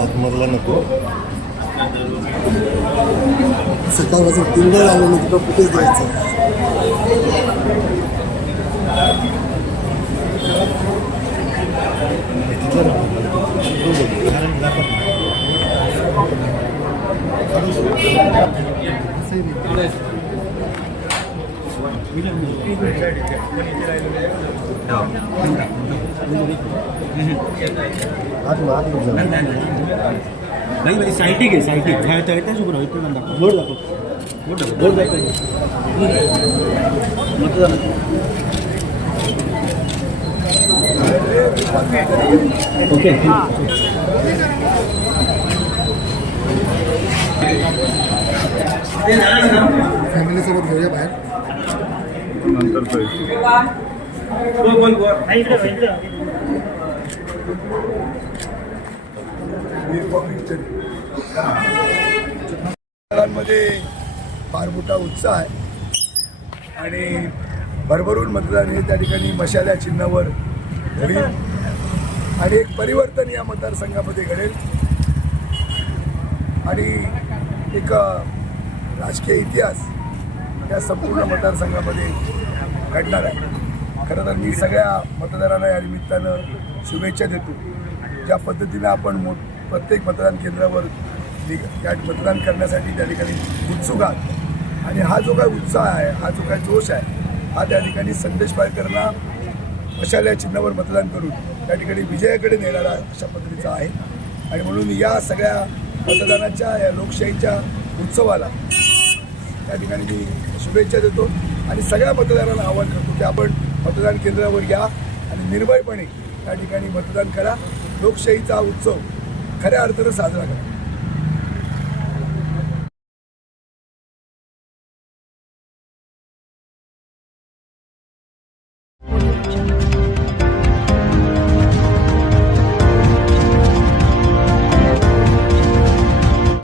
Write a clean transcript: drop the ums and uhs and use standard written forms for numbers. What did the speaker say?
आतमधला नको सकाळपासून 3 वेळ आलो ना तुला कुठेच जायचं नहीं भाई साइटिक है साइटिक है शुक्र है इतना दाखव बोर्ड दाखव बोर्ड दाखव मतदान ओके फॅमिली सोबत घेऊया बाहेर नंतर मध्ये फार मोठा उत्साह आहे आणि भरभरून मतदान हे त्या ठिकाणी मशाल्या चिन्हावर होईल आणि एक परिवर्तन या मतदारसंघामध्ये घडेल आणि एक राजकीय इतिहास या संपूर्ण मतदारसंघामध्ये घडणार आहे. खरं तर मी सगळ्या मतदारांना या निमित्तानं शुभेच्छा देतो. ज्या पद्धतीनं आपण प्रत्येक मतदान केंद्रावर त्या मतदान करण्यासाठी त्या ठिकाणी उत्सुक आहात आणि हा जो काय उत्साह आहे, हा जो काय जोश आहे, हा त्या ठिकाणी संदेश पाळकरांना मशाल्या चिन्हावर मतदान करून त्या ठिकाणी विजयाकडे नेणारा अशा पद्धतीचा आहे. आणि म्हणून या सगळ्या मतदानाच्या या लोकशाहीच्या उत्सवाला त्या ठिकाणी मी शुभेच्छा देतो आणि सगळ्या मतदारांना आवाहन करतो की आपण मतदान केंद्रावर या आणि निर्भयपणे त्या ठिकाणी मतदान करा. लोकशाहीचा उत्सव खऱ्या अर्थानं साजरा करा.